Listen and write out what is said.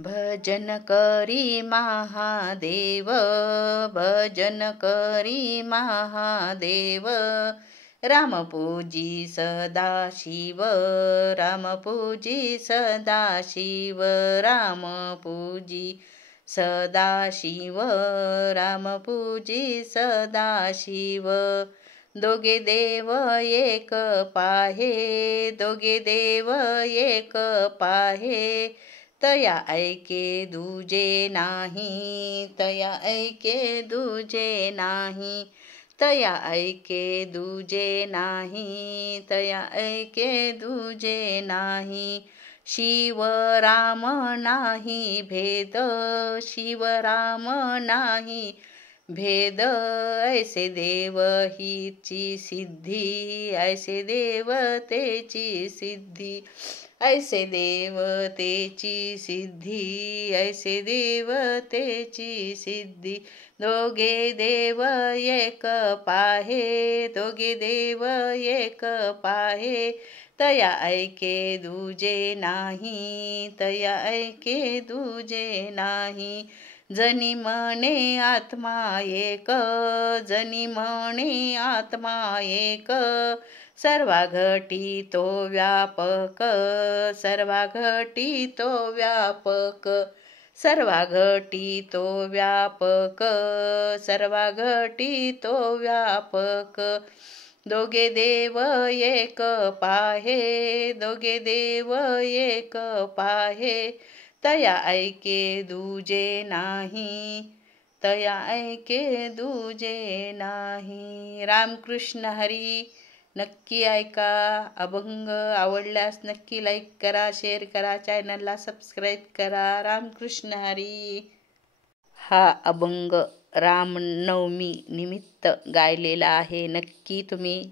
भजन करी महादेव, भजन करी महादेव, रामपूजी सदाशिव, रामपूजी सदाशिव, रामपूजी सदाशिव, रामपूजी सदाशिव। दोघे देव एक पाहे, दोघे देव एक पाहे, तया ऐके दुजे नाही, तया ऐके दुजे नाही, तया ऐके दुजे नाही, तया ऐके दुजे नाही। शिव राम नाही भेद, शिव राम नाही भेद, ऐसे देव हिची सिद्धी, ऐसे देवतेची सिद्धी, ऐसे देवतेची सिद्धी, ऐसे देवतेची सिद्धी। दोघे देव एक पाहे, दोघे देव एक पाहे, तया ऐके दुजे नाही, तया ऐके दुजे नाही। जनी म्हणे आत्मा एक, जनी म्हणे आत्मा एक, सर्वा घटी तो व्यापक, सर्वा घटी तो व्यापक, सर्वा घटी तो व्यापक, सर्वा घटी तो व्यापक। दोघे देव एक पाहे, दोघे देव एक पाहे, तया ऐके दुजे नाही, तया ऐके दुजे नाही। रामकृष्ण हरी। नक्की ऐका। अभंग आवडल्यास नक्की लाईक करा, शेअर करा, चॅनलला सबस्क्राईब करा। रामकृष्ण हरी। हा अभंग रामनवमी निमित्त गायलेला आहे। नक्की तुम्ही